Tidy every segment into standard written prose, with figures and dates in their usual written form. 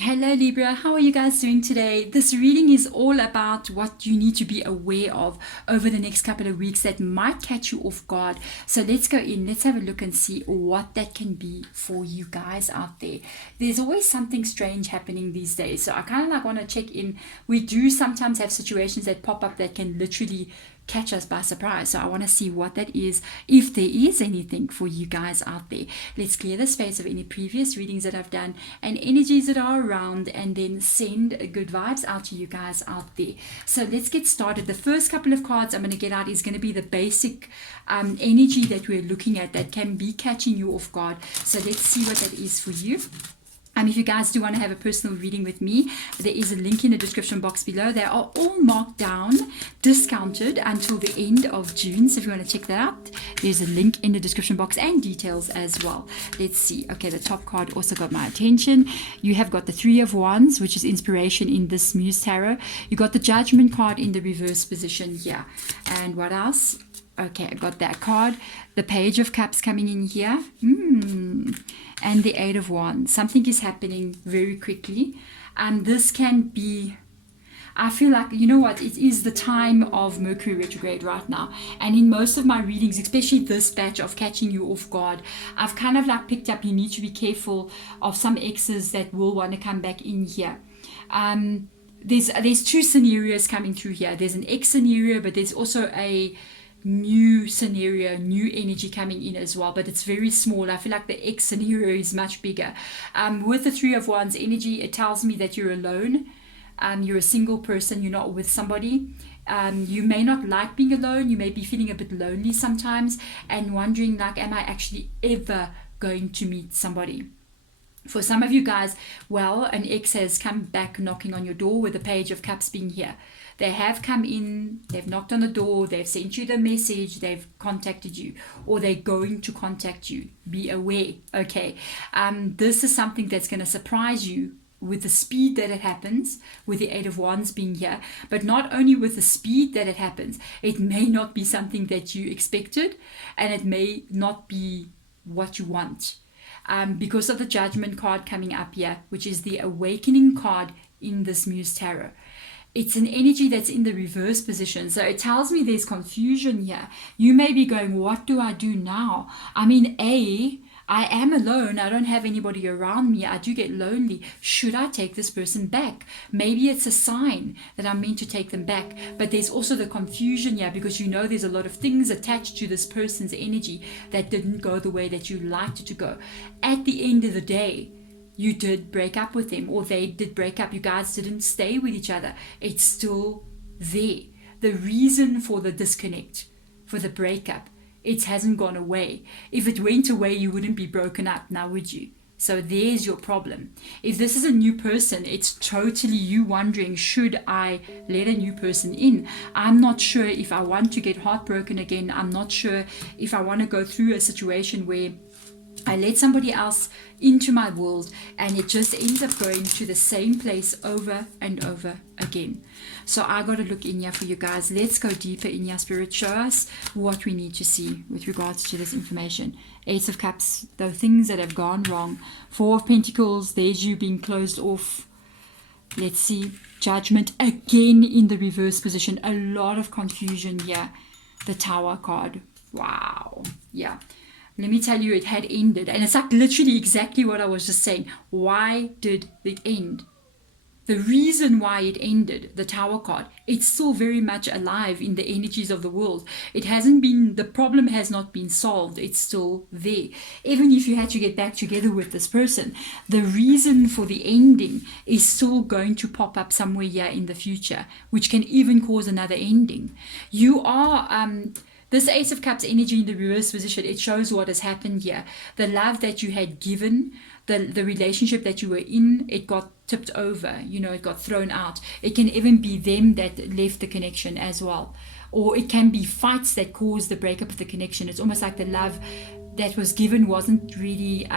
Hello Libra, how are you guys doing today? This reading is all about what you need to be aware of over the next couple of weeks that might catch you off guard. So let's go in, let's have a look and see what that can be for you guys out there. There's always something strange happening these days, so I kind of want to check in. We do sometimes have situations that pop up that can literally catch us by surprise. So I want to see what that is, if there is anything for you guys out there. Let's clear the space of any previous readings that I've done and energies that are around, and then send good vibes out to you guys out there. So let's get started. The first couple of cards I'm going to get out is going to be the basic energy that we're looking at that can be catching you off guard. So let's see what that is for you. If you guys do want to have a personal reading with me, there is a link in the description box below. They are all marked down, discounted until the end of June. So if you want to check that out, there's a link in the description box and details as well. Let's see. Okay, the top card also got my attention. You have got the Three of Wands, which is inspiration in this Muse Tarot. You got the Judgment card in the reverse position here. And what else? Okay, I got that card. The Page of Cups coming in here. And the Eight of Wands. Something is happening very quickly. This can be, I feel like, you know what, it is the time of Mercury retrograde right now. And in most of my readings, especially this batch of catching you off guard, I've kind of like picked up, you need to be careful of some exes that will want to come back in here. There's two scenarios coming through here. There's an ex scenario, but there's also a new scenario, new energy coming in as well, but it's very small. I feel like the X scenario is much bigger. With the Three of Wands energy, it tells me that you're alone. You're a single person, you're not with somebody. You may not like being alone. You may be feeling a bit lonely sometimes and wondering, like, am I actually ever going to meet somebody? For some of you guys, well, an ex has come back knocking on your door, with the Page of Cups being here. They have come in, they've knocked on the door, they've sent you the message, they've contacted you, or they're going to contact you. Be aware, okay? This is something that's going to surprise you with the speed that it happens, with the Eight of Wands being here, but not only with the speed that it happens, it may not be something that you expected, and it may not be what you want. Because of the Judgment card coming up here, which is the Awakening card in this Muse Tarot. It's an energy that's in the reverse position. So it tells me there's confusion here. You may be going, what do I do now? I mean, I am alone. I don't have anybody around me. I do get lonely. Should I take this person back? Maybe it's a sign that I'm meant to take them back. But there's also the confusion here, because you know there's a lot of things attached to this person's energy that didn't go the way that you liked it to go. At the end of the day, you did break up with them, or they did break up. You guys didn't stay with each other. It's still there. The reason for the disconnect, for the breakup, it hasn't gone away. If it went away, you wouldn't be broken up now, would you? So there's your problem. If this is a new person, it's totally you wondering, should I let a new person in? I'm not sure if I want to get heartbroken again. I'm not sure if I want to go through a situation where I let somebody else into my world and it just ends up going to the same place over and over again. So I got to look in here for you guys. Let's go deeper in here. Spirit, show us what we need to see with regards to this information. Ace of Cups, the things that have gone wrong. Four of Pentacles, there's you being closed off. Let's see. Judgment again in the reverse position. A lot of confusion here. The Tower card. Wow. Yeah. Let me tell you, it had ended. And it's like literally exactly what I was just saying. Why did it end? The reason why it ended, the Tower card, it's still very much alive in the energies of the world. It hasn't been, the problem has not been solved. It's still there. Even if you had to get back together with this person, the reason for the ending is still going to pop up somewhere here in the future, which can even cause another ending. You are... This Ace of Cups energy in the reverse position, it shows what has happened here. The love that you had given, the relationship that you were in, it got tipped over, you know, it got thrown out. It can even be them that left the connection as well. Or it can be fights that caused the breakup of the connection. It's almost like the love that was given wasn't really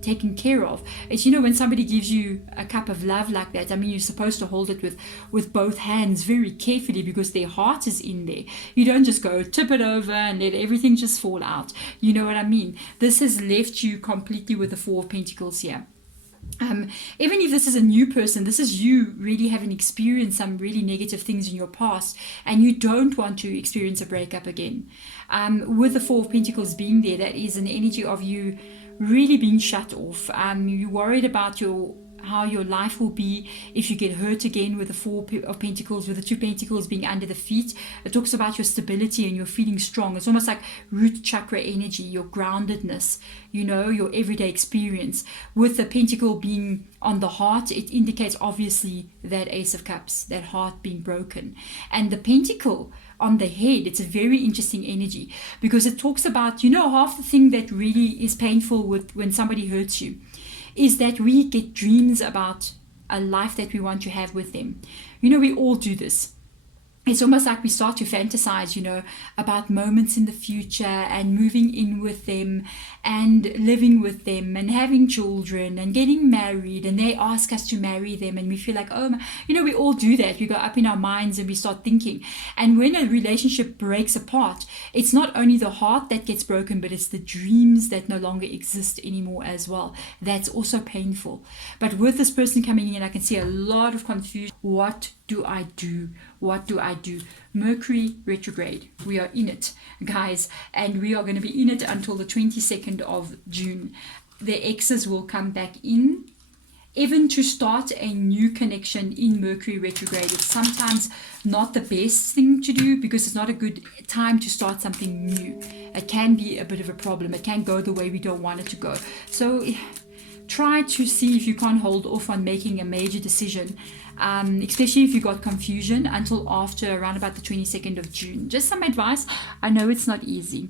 taken care of. It's, you know, when somebody gives you a cup of love like that, I mean, you're supposed to hold it with both hands very carefully because their heart is in there. You don't just go tip it over and let everything just fall out. You know what I mean? This has left you completely with the Four of Pentacles here. Even if this is a new person, this is you really having experienced some really negative things in your past and you don't want to experience a breakup again. With the Four of Pentacles being there, that is an energy of you really being shut off. You're worried about how your life will be if you get hurt again with the Four of Pentacles, with the Two Pentacles being under the feet. It talks about your stability and you're feeling strong. It's almost like root chakra energy, your groundedness, your everyday experience. With the Pentacle being on the heart, it indicates obviously that Ace of Cups, that heart being broken. And the Pentacle on the head, it's a very interesting energy because it talks about, half the thing that really is painful when somebody hurts you is that we get dreams about a life that we want to have with them. We all do this. It's almost like we start to fantasize, about moments in the future and moving in with them and living with them and having children and getting married, and they ask us to marry them and we feel like, we all do that. We go up in our minds and we start thinking. And when a relationship breaks apart, it's not only the heart that gets broken, but it's the dreams that no longer exist anymore as well. That's also painful. But with this person coming in, I can see a lot of confusion. What do I do? What do I do? Mercury retrograde. We are in it, guys, and we are going to be in it until the 22nd of June. The exes will come back in. Even to start a new connection in Mercury retrograde, it's sometimes not the best thing to do because it's not a good time to start something new. It can be a bit of a problem. It can go the way we don't want it to go. So try to see if you can't hold off on making a major decision, especially if you got confusion, until after around about the 22nd of June. Just some advice. I know it's not easy.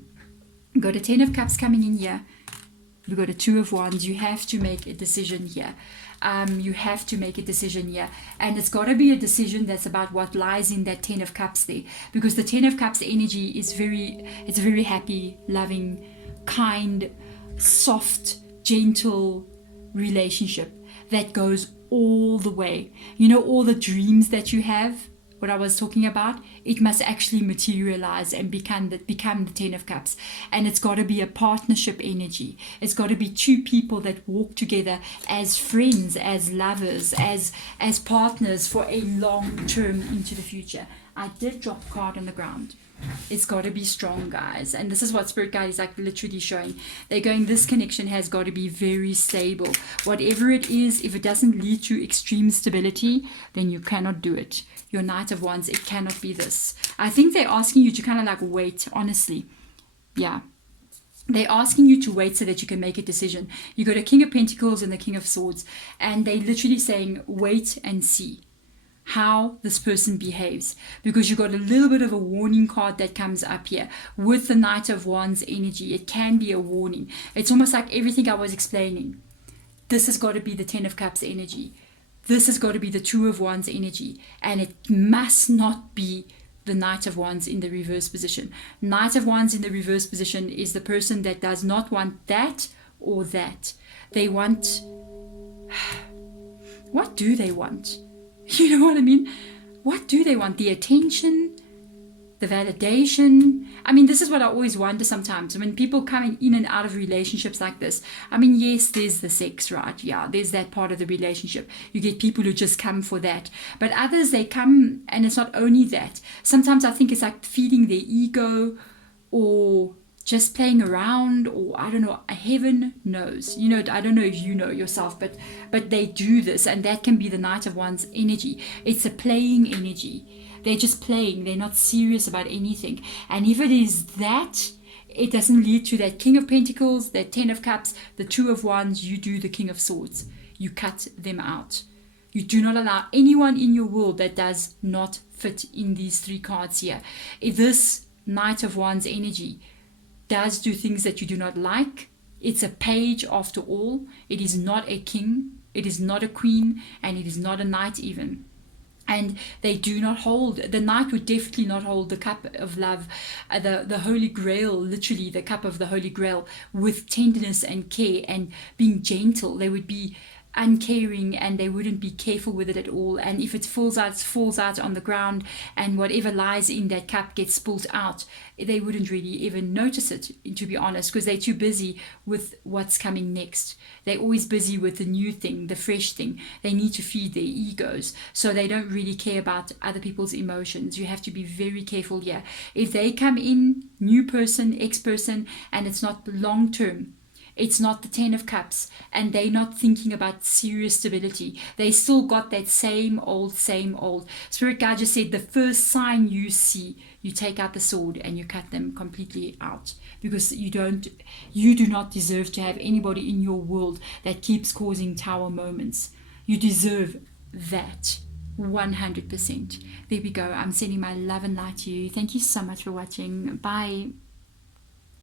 We've got a 10 of Cups coming in here. We've got a 2 of Wands. You have to make a decision here. You have to make a decision here. And it's got to be a decision that's about what lies in that 10 of Cups there. Because the 10 of Cups energy is it's a very happy, loving, kind, soft, gentle relationship that goes all the way. All the dreams that you have, what I was talking about, it must actually materialize and become the 10 of Cups. And it's got to be a partnership energy. It's got to be two people that walk together as friends, as lovers, as partners for a long term into the future. I did drop a card on the ground. It's got to be strong, guys. And this is what Spirit Guide is like literally showing. They're going, this connection has got to be very stable. Whatever it is, if it doesn't lead to extreme stability, then you cannot do it. Your Knight of Wands, it cannot be this. I think they're asking you to kind of like wait, honestly. Yeah. They're asking you to wait so that you can make a decision. You got a King of Pentacles and the King of Swords. And they're literally saying, wait and see how this person behaves, because you got a little bit of a warning card that comes up here with the Knight of Wands energy. It can be a warning. It's almost like everything I was explaining. This has got to be the 10 of Cups energy. This has got to be the 2 of Wands energy, and it must not be the Knight of Wands in the reverse position. Knight of Wands in the reverse position is the person that does not want that or that. They want, what do they want? You know what I mean? What do they want? The attention, the validation. I mean, this is what I always wonder sometimes when people coming in and out of relationships like this. I mean, yes, there's the sex, right? Yeah, there's that part of the relationship. You get people who just come for that. But others, they come, and it's not only that. Sometimes I think it's like feeding their ego, or just playing around, or I don't know, heaven knows. I don't know if you know yourself, but they do this, and that can be the Knight of Wands energy. It's a playing energy. They're just playing. They're not serious about anything. And if it is that, it doesn't lead to that King of Pentacles, that 10 of Cups, the 2 of Wands. You do the King of Swords. You cut them out. You do not allow anyone in your world that does not fit in these 3 cards here. If this Knight of Wands energy does do things that you do not like, it's a page after all. It is not a king, it is not a queen, and it is not a knight even. And they do not hold, the knight would definitely not hold the cup of love, the Holy Grail, literally the cup of the Holy Grail, with tenderness and care and being gentle. They would be uncaring, and they wouldn't be careful with it at all. And if it falls out on the ground, and whatever lies in that cup gets spilled out, they wouldn't really even notice it, to be honest, because they're too busy with what's coming next. They're always busy with the new thing, the fresh thing. They need to feed their egos, so they don't really care about other people's emotions. You have to be very careful here. If they come in, new person, ex-person, and it's not long term, it's not the 10 of cups, and they're not thinking about serious stability. They still got that same old. Spirit guide just said, the first sign you see, you take out the sword and you cut them completely out, because you do not deserve to have anybody in your world that keeps causing tower moments. You deserve that 100%. There we go. I'm sending my love and light to you. Thank you so much for watching. Bye.